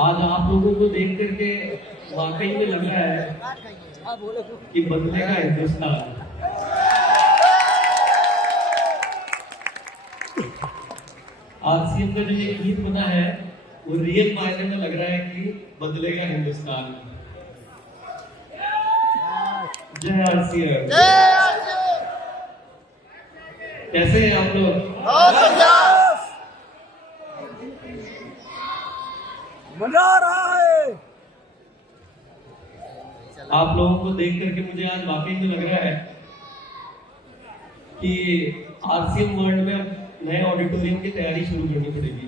आज आप लोगों को देख करके वाकई में लग रहा है कि बदलेगा हिंदुस्तान। आरसीएम का जो ये गीत बना है वो रियल मायने में लग रहा है कि बदलेगा हिंदुस्तान। जय आरसीएम। कैसे हैं आप लोग? मजा आ रहा है। आप लोगों को देख करके मुझे आज वाकई में लग रहा है कि आरसीएम वर्ल्ड में नए ऑडिटोरियम की तैयारी शुरू करनी पड़ेगी।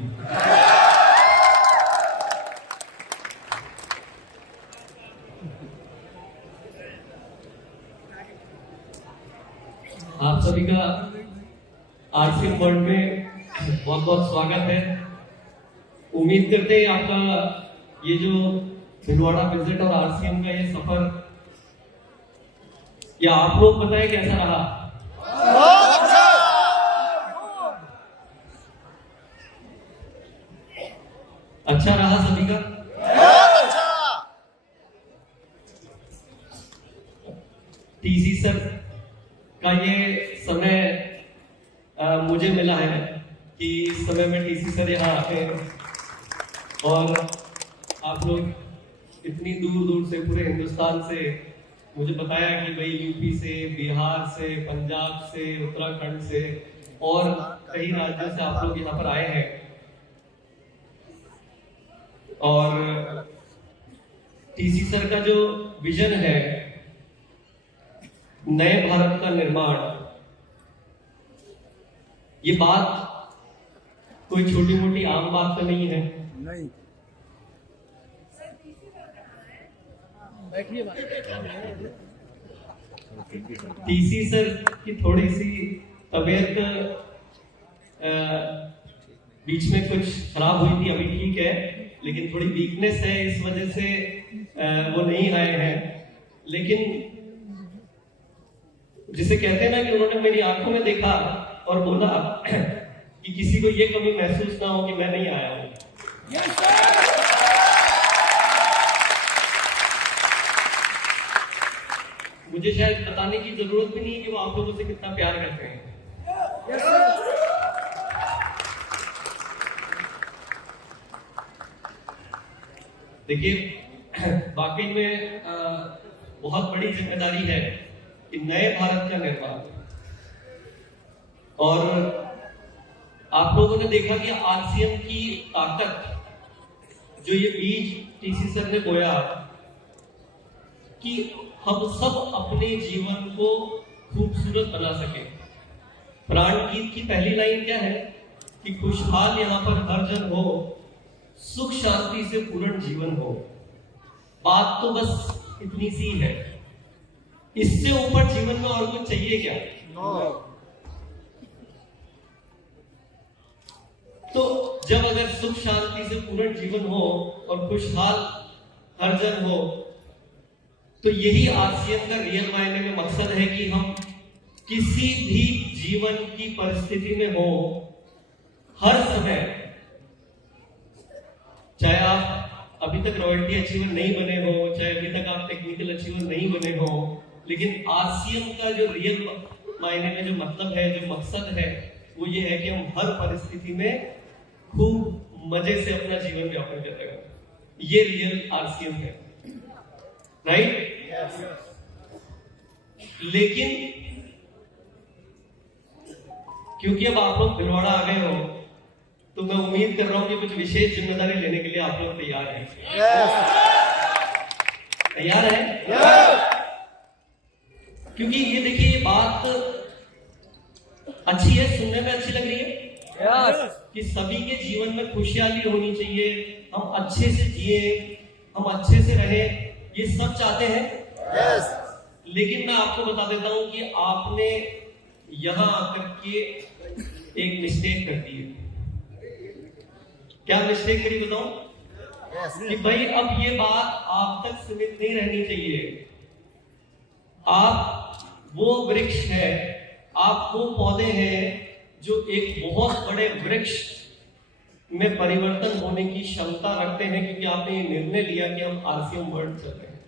आप सभी का आरसीएम वर्ल्ड में बहुत बहुत स्वागत है। उम्मीद करते हैं आपका ये जो भिलवाड़ा विजिट और आरसीएम का ये सफर, या आप लोग बताएं कैसा रहा? अच्छा रहा सभी का? टीसी सर का ये समय मुझे मिला है कि इस समय में टीसी सर यहाँ आते हैं और आप लोग इतनी दूर दूर से, पूरे हिंदुस्तान से मुझे बताया कि भाई यूपी से, बिहार से, पंजाब से, उत्तराखंड से और कई राज्यों से आप लोग यहाँ पर आए हैं। और टीसी सर का जो विजन है नए भारत का निर्माण, ये बात कोई छोटी मोटी आम बात तो नहीं है। नहीं, टीसी सर की थोड़ी सी तबीयत बीच में कुछ खराब हुई थी, अभी ठीक है, लेकिन थोड़ी वीकनेस है, इस वजह से वो नहीं आए हैं। लेकिन जिसे कहते हैं ना कि उन्होंने मेरी आंखों में देखा और बोला कि किसी को ये कमी महसूस ना हो कि मैं नहीं आया हूं। मुझे शायद बताने की जरूरत भी नहीं है कि वो आप लोगों से कितना प्यार करते हैं। देखिए, वाकई में बहुत बड़ी जिम्मेदारी है कि नए भारत का निर्माण। और आप लोगों ने देखा कि आरसीएम की ताकत, जो ये बीज टीसी सर ने बोया कि हम सब अपने जीवन को खूबसूरत बना सके। प्राण गीत की पहली लाइन क्या है कि खुशहाल यहाँ पर हर जन हो, सुख शांति से पूर्ण जीवन हो। बात तो बस इतनी सी है, इससे ऊपर जीवन में और कुछ चाहिए क्या? तो जब अगर सुख शांति से पूर्ण जीवन हो और खुशहाल हर जन हो, तो यही आरसीएम का रियल मायने में मकसद है कि हम किसी भी जीवन की परिस्थिति में हो, हर समय, चाहे आप अभी तक रॉयल्टी अचीवर नहीं बने हो, चाहे अभी तक आप टेक्निकल अचीवर नहीं बने हो, लेकिन आरसीएम का जो रियल मायने में जो मतलब है, जो मकसद है, वो ये है कि हम हर परिस्थिति में खूब मजे से अपना जीवन व्यापन करते हैं। ये रियल आरसीएम है, राइट? लेकिन क्योंकि अब आप लोग भिलवाड़ा आ गए हो, तो मैं उम्मीद कर रहा हूं कि कुछ विशेष जिम्मेदारी लेने के लिए आप लोग तैयार हैं। तैयार है? क्योंकि ये देखिए, ये बात अच्छी है, सुनने में अच्छी लग रही है कि सभी के जीवन में खुशहाली होनी चाहिए, हम अच्छे से जिए, हम अच्छे से रहे, ये सब चाहते हैं। लेकिन मैं आपको बता देता हूं कि आपने यहां आकर के एक मिस्टेक कर दी है। क्या मिस्टेक करी बताऊं? कि भाई अब ये बात आप तक सीमित नहीं रहनी चाहिए। आप वो वृक्ष है, आप वो पौधे हैं जो एक बहुत बड़े वृक्ष में परिवर्तन होने की क्षमता रखते हैं, क्योंकि आपने ये निर्णय लिया कि हम आरसीएम वर्ल्ड चल रहे हैं।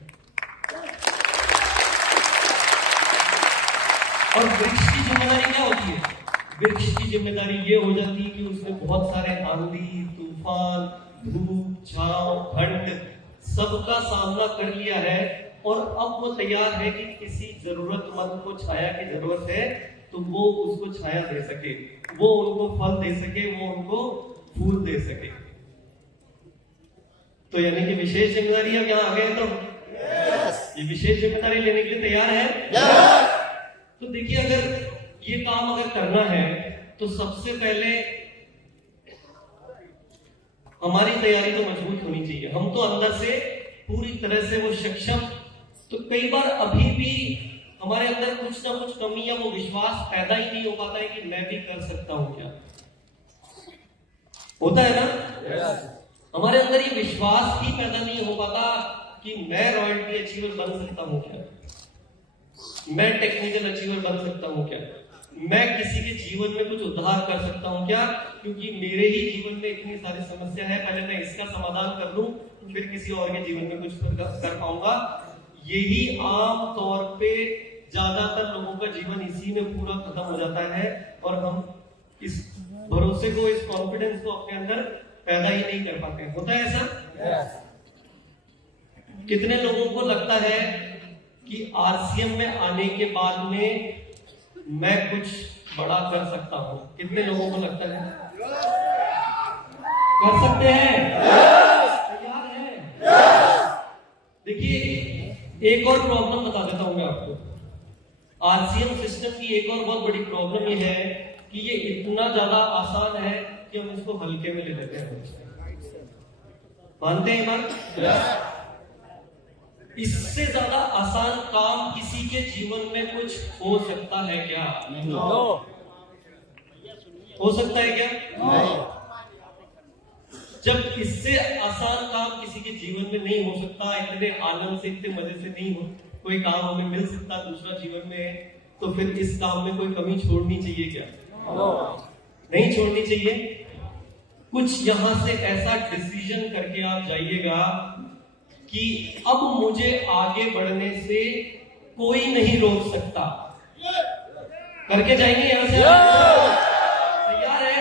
और वृक्ष की जिम्मेदारी क्या होती है? वृक्ष की जिम्मेदारी ये हो जाती है कि उसने बहुत सारे आंधी, तूफान, धूप, छांव, ठंड सबका सामना कर लिया है, और अब वो तैयार है कि किसी जरूरतमंद को छाया की जरूरत है तो वो उसको छाया दे सके, वो उनको फल दे सके, वो उनको फूल दे सके। तो यानी कि विशेष जिम्मेदारी अब यहाँ आ गए, तो ये विशेष जिम्मेदारी लेने के लिए तैयार है। तो देखिए, अगर ये काम अगर करना है तो सबसे पहले हमारी तैयारी तो मजबूत होनी चाहिए। हम तो अंदर से पूरी तरह से वो सक्षम, तो कई बार अभी भी हमारे अंदर कुछ ना कुछ कमी या वो विश्वास पैदा ही नहीं हो पाता है कि मैं भी कर सकता हूं क्या। होता है ना, हमारे अंदर ये विश्वास ही पैदा नहीं हो पाता कि मैं रॉयल्टी अचीवर बन सकता हूं क्या, मैं टेक्निकल अचीवर बन सकता हूं क्या, मैं किसी के जीवन में कुछ उद्धार कर सकता हूं क्या, क्योंकि मेरे ही जीवन में इतनी सारी समस्या है, पहले मैं इसका समाधान कर लूं फिर किसी और के जीवन में कुछ कर पाऊंगा। यही आम तौर पे ज्यादातर लोगों का जीवन इसी में पूरा खत्म हो जाता है, और हम इस भरोसे को, इस कॉन्फिडेंस को अपने अंदर पैदा ही नहीं कर पाते। होता है ऐसा? कितने लोगों को लगता है कि आरसीएम में आने के बाद में मैं कुछ बड़ा कर सकता हूं? कितने लोगों को लगता है कर सकते हैं? तैयार है? देखिए, एक और प्रॉब्लम बता देता हूं मैं आपको। आरसीएम सिस्टम की एक और बहुत बड़ी प्रॉब्लम ये है कि ये इतना ज्यादा आसान है कि हम इसको हल्के में ले लेते हैं। मानते हैं बात? इससे ज्यादा आसान काम किसी के जीवन में कुछ हो सकता है क्या? नहीं। हो सकता है क्या? नहीं। जब इससे आसान काम किसी के जीवन में नहीं हो सकता, इतने आनंद से, इतने मजे से नहीं हो कोई काम हमें मिल सकता दूसरा जीवन में, तो फिर इस काम में कोई कमी छोड़नी चाहिए क्या? नहीं छोड़नी चाहिए। कुछ यहां से ऐसा डिसीजन करके आप जाइएगा कि अब मुझे आगे बढ़ने से कोई नहीं रोक सकता। करके जाएंगे यहां से? तैयार है?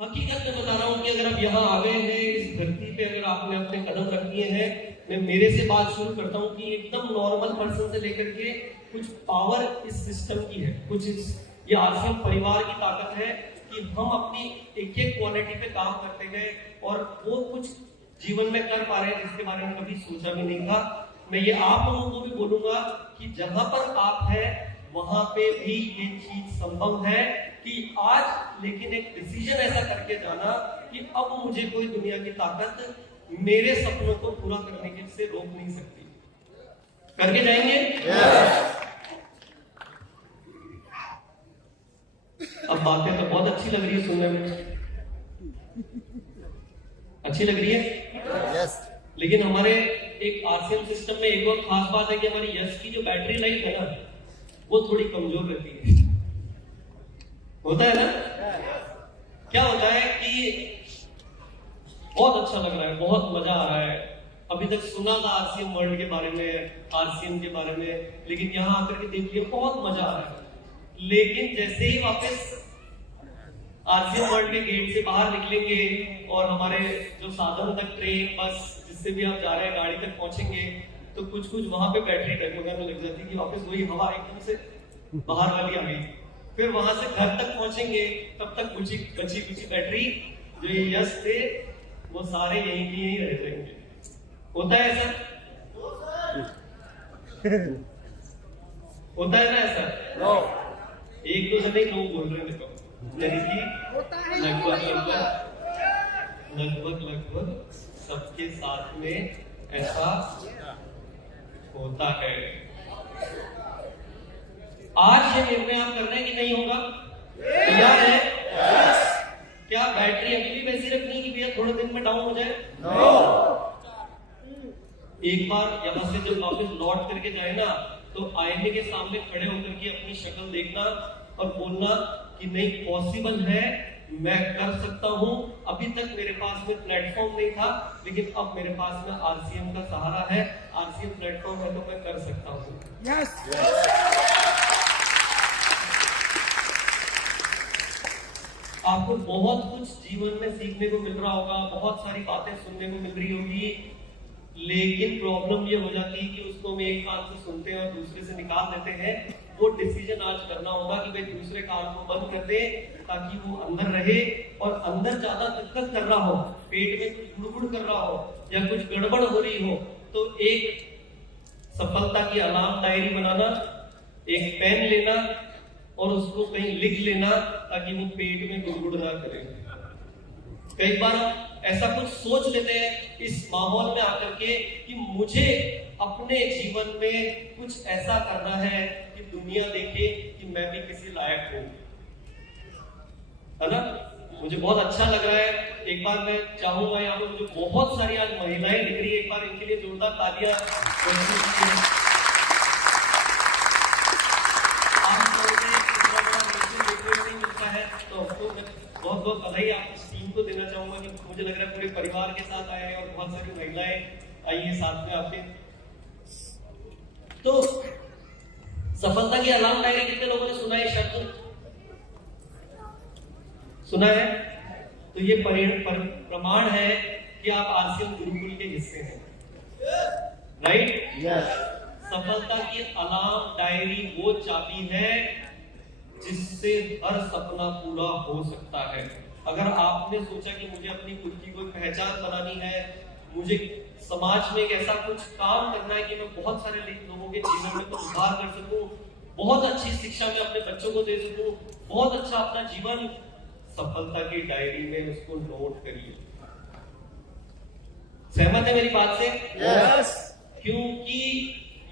हकीकत में बता रहा हूं कि अगर आप यहां आ गए हैं, इस धरती पे अगर आपने अपने कदम रख दिए हैं, मैं मेरे से बात शुरू करता हूं कि एकदम नॉर्मल पर्सन से लेकर के कुछ पावर इस सिस्टम की है, कुछ ये आरसीएम परिवार की ताकत है कि हम अपनी एक एक क्वालिटी पे काम करते गए और वो कुछ जीवन में कर पा रहे हैं जिसके बारे में कभी सोचा भी नहीं था। मैं ये आप लोगों को भी बोलूंगा कि जहां पर आप हैं वहां पे भी ये चीज संभव है कि आज, लेकिन एक डिसीजन ऐसा करके जाना कि अब मुझे कोई दुनिया की ताकत मेरे सपनों को पूरा करने के से रोक नहीं सकती। करके जाएंगे? अब बातें तो बहुत अच्छी लग रही है सुनने में, अच्छी लग रही है। यस। लेकिन हमारे एक आरसीएम सिस्टम में एक और खास बात है कि हमारी यस की जो बैटरी लाइफ है ना, वो थोड़ी कमजोर रहती है। होता है ना? क्या होता है कि बहुत अच्छा लग रहा है, बहुत मजा आ रहा है, अभी तक सुना था आरसीएम वर्ल्ड के बारे में, आरसीएम के बारे में, लेकिन यहाँ आकर के देख लिया बहुत मजा आ रहा है। लेकिन जैसे ही वापस आरसीएम वर्ल्ड के गेट से बाहर निकलेंगे और हमारे जो साधन तक, ट्रेन, बस, जिससे भी आप जा रहे हैं, गाड़ी तक पहुंचेंगे, तो कुछ कुछ वहां पे बैटरी डगमगाने लग जाती है कि वापस वही हवा एकदम से बाहर वाली आ गई। फिर वहां से घर तक पहुंचेंगे, तब तक बची कुछ बैटरी जो ये यस थे वो सारे यहीं की यहीं रह जाएंगे। होता है ऐसा? होता है ना ऐसा? एक दो जने लोग बोल रहे हैं, लगभग सबके साथ में ऐसा होता है। आज ये निर्णय आप कर रहे हैं कि नहीं होगा? तैयार है? क्या बैटरी अभी भी वैसी रखनी है कि भैया थोड़े दिन में डाउन हो जाए? एक बार यहां से जब वापस लौट करके जाए ना, तो आईने के सामने खड़े होकर के अपनी शक्ल देखना और बोलना कि नहीं, पॉसिबल है, मैं कर सकता हूं। अभी तक मेरे पास में प्लेटफॉर्म नहीं था, लेकिन अब मेरे पास में आरसीएम का सहारा है, आरसीएम प्लेटफॉर्म है, तो मैं कर सकता हूं। यस आपको बहुत कुछ जीवन में सीखने को मिल रहा होगा, बहुत सारी बातें सुनने को मिल रही होगी, लेकिन प्रॉब्लम ये हो जाती है कि उसको हम एक कान से सुनते हैं और दूसरे से निकाल देते हैं। वो डिसीजन आज करना होगा कि भाई दूसरे कान को बंद कर दे ताकि वो अंदर रहे, और अंदर ज्यादा दिक्कत कर रहा हो, पेट में कुछ गुड़गुड़ कर रहा हो या कुछ गड़बड़ हो रही हो, तो एक सफलता की अलार्म डायरी बनाना, एक पेन लेना और उसको कहीं लिख लेना ताकि वो पेट में गुड़गुड़ ना करे। कई बार ऐसा कुछ सोच लेते हैं इस माहौल में आकर के कि मुझे अपने जीवन में कुछ ऐसा करना है कि दुनिया देखे कि मैं भी किसी लायक हूं, है ना। मुझे बहुत अच्छा लग रहा है। एक बार मैं चाहूंगा, यहाँ पे मुझे बहुत सारी आज महिलाएं दिख रही है, एक बार इनके लिए जोरदार तालियां। मिलता है तो आपको मैं बहुत बहुत बधाई आपकी टीम को देना चाहूंगा कि मुझे लग रहा है पूरे परिवार के साथ आए हैं और बहुत सारी महिलाएं आई है साथ में आपके। तो सफलता की अलार्म डायरी कितने लोगों ने सुना है शब्द? सुना है? तो ये प्रमाण है कि आप आरसीएम गुरुकुल के हिस्से हैं, राइट? यस सफलता की अलार्म डायरी वो चाबी है जिससे हर सपना पूरा हो सकता है। अगर आपने सोचा कि मुझे अपनी खुद की कोई पहचान बनानी है, मुझे समाज में एक ऐसा कुछ काम करना है कि मैं बहुत सारे लोगों के जीवन में कुछ सुधार कर सकूं, बहुत अच्छी शिक्षा मैं अपने बच्चों को दे सकूं, बहुत अच्छा अपना जीवन, सफलता की डायरी में उसको नोट करिए। सहमत है मेरी बात से? यस क्योंकि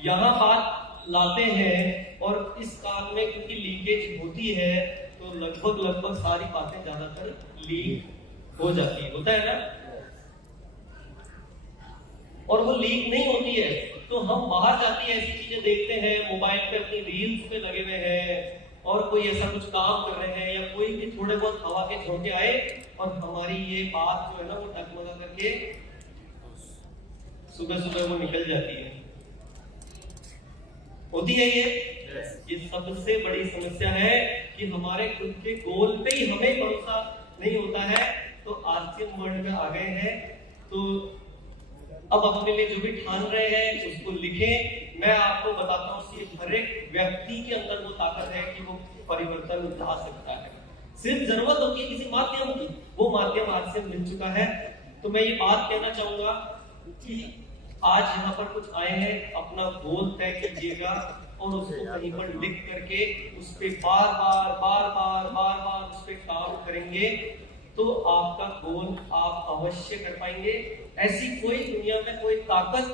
यहाँ बात लाते हैं और इस काम में क्योंकि लीकेज होती है तो लगभग सारी बातें ज्यादातर लीक हो जाती है, होता है ना। और वो लीक नहीं होती है तो हम बाहर जाती है ऐसी चीजें देखते हैं, मोबाइल पे अपनी रील्स पे लगे हुए हैं और कोई ऐसा कुछ काम कर रहे हैं या कोई भी थोड़े बहुत हवा के झोंके आए और हमारी ये बात जो है ना वो टकमगा करके सुबह सुबह वो निकल जाती है, होती है ये सबसे बड़ी समस्या है कि हमारे खुद के गोल पे ही हमें भरोसा नहीं होता है। तो आरसीएम वर्ल्ड में आ गए हैं तो अब अपने लिए जो भी ठान रहे हैं उसको लिखें। मैं आपको बताता हूँ कि हर एक व्यक्ति के अंदर वो ताकत है कि वो परिवर्तन ला सकता है, सिर्फ जरूरत होती है किसी माध्यम की, वो माध्यम आरसीएम मिल चुका है। तो मैं ये बात कहना चाहूंगा कि आज यहाँ पर कुछ आए हैं, अपना गोल तय कीजिएगा और उसको कहीं पर लिख करके उस पे बार-बार उस पे काम करेंगे तो आपका गोल आप अवश्य कर पाएंगे। ऐसी कोई दुनिया में कोई ताकत,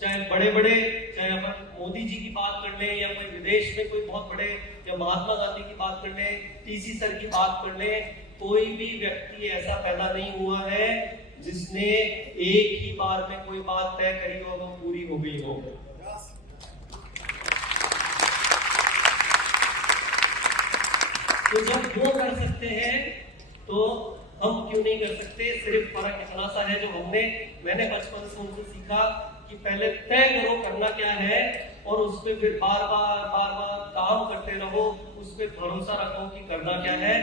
चाहे बड़े चाहे अपन मोदी जी की बात कर ले या कोई विदेश में कोई बहुत बड़े या महात्मा गांधी की बात कर ले, टीसी सर की बात कर ले, कोई भी व्यक्ति ऐसा पैदा नहीं हुआ है जिसने एक ही बार में कोई बात तय करी हो और पूरी हो गई हो। तो जब वो कर सकते हैं तो हम क्यों नहीं कर सकते? सिर्फ फर्क इतना सा है जो मैंने बचपन से उनसे सीखा कि पहले तय करो करना क्या है और उस पर फिर बार बार काम करते रहो, उस पर भरोसा रखो कि करना क्या है,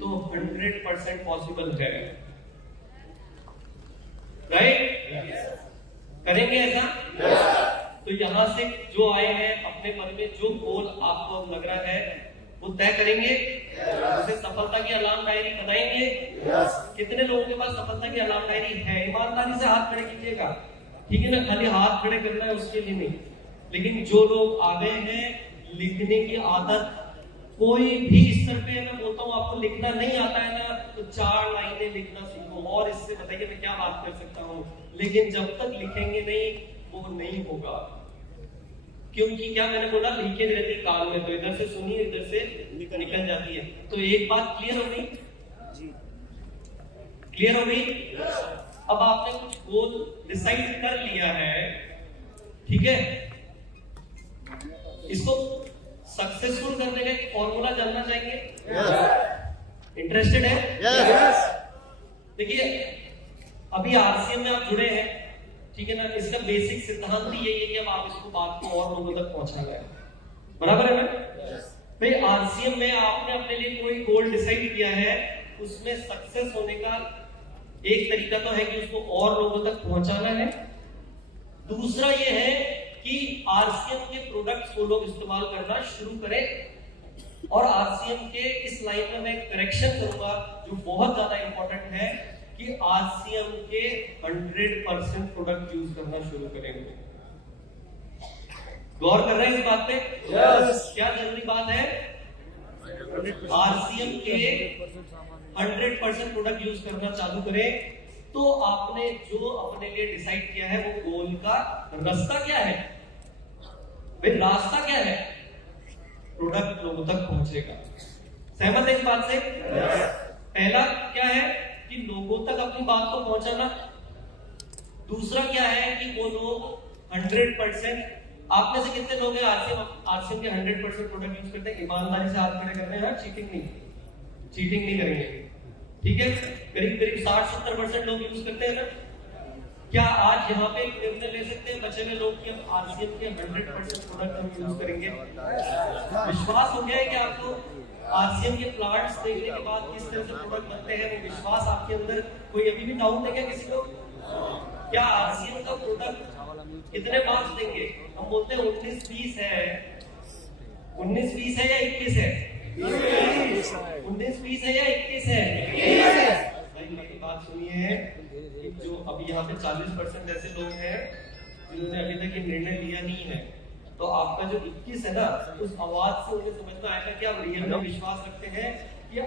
तो 100% पॉसिबल है, राइट? करेंगे ऐसा? तो यहाँ से जो आए हैं अपने मन में जो गोल आपको लग रहा है वो तय करेंगे, उसे सफलता की अलार्म डायरी बनाएंगे। कितने लोगों के पास सफलता की अलार्म डायरी है? ईमानदारी से हाथ खड़े कीजिएगा, ठीक है ना। खाली हाथ खड़े करना है उसके लिए नहीं, लेकिन जो लोग आ गए हैं लिखने की आदत, कोई भी स्तर पे मैं बोलता हूँ आपको लिखना नहीं आता है ना तो 4 लाइनें लिखना सीखो, और इससे बताइए मैं क्या बात कर सकता हूँ। लेकिन जब तक लिखेंगे नहीं वो नहीं होगा, क्योंकि क्या मैंने बोला लीकेज रहती है कान में, तो इधर से सुनिए इधर से निकल जाती है। तो एक बात क्लियर हो गई? क्लियर हो गई? अब आपने कुछ गोल डिसाइड कर लिया है, ठीक है, इसको सक्सेसफुल करने का एक फॉर्मूला जानना चाहेंगे? इंटरेस्टेड है? यस देखिए, अभी आरसीएम में आप जुड़े हैं, ठीक है ना। इसका बेसिक सिद्धांत ही यही है कि अब आप इसको बात को और लोगों तक पहुंचाना है, बराबर है ना। भाई आरसीएम में आपने अपने लिए कोई गोल डिसाइड किया है, उसमें सक्सेस होने का एक तरीका तो है कि उसको और लोगों तक पहुंचाना है। दूसरा ये है कि आरसीएम के प्रोडक्ट्स को लोग इस्तेमाल करना शुरू करें। और आरसीएम के इस लाइन में मैं करेक्शन करूंगा जो बहुत ज्यादा इंपॉर्टेंट है कि आरसीएम के 100% प्रोडक्ट यूज करना शुरू करेंगे। गौर कर रहे हैं इस बात पे? यस क्या जरूरी बात है? आरसीएम के 100% प्रोडक्ट यूज करना चालू करें। तो आपने जो अपने लिए डिसाइड किया है वो गोल का रास्ता क्या है? भाई रास्ता क्या है? प्रोडक्ट लोगों तक पहुंचेगा। सहमत है इस बात से? पहला क्या है कि लोगों तक अपनी बात को पहुंचाना। दूसरा क्या है कि वो लोग 100%, आप में से कितने लोग हैं आरसीएम के 100% प्रोडक्ट यूज करते हैं? ईमानदारी से हाथ खड़े करते हैं, चीटिंग नहीं करेंगे, ठीक है। करीब 60-70% लोग यूज करते हैं ना। क्या आज यहाँ पे निर्णय ले सकते हैं बचे हुए लोग कि हम आरसीएम के 100% प्रोडक्ट हम यूज करेंगे? विश्वास हो गया है कि आपको आरसीएम के प्लांट्स देखने के बाद किस तरह से प्रोडक्ट बनते हैं, वो विश्वास आपके अंदर? कोई अभी भी डाउट है क्या किसी को? क्या आरसीएम का प्रोडक्ट कितने मार्क्स देंगे? हम बोलते हैं 19-20 है। 19-20 है या 21 है? 19-20 है या 21 है? भाई मेरी बात सुनिए, जो अभी यहाँ पे 40% ऐसे लोग हैं जिन्होंने अभी तक ये निर्णय लिया नहीं है, तो आपका जो 21 है ना, उस आवाज से उन्हें समझ में आएगा कि आप रियल में विश्वास रखते हैं कि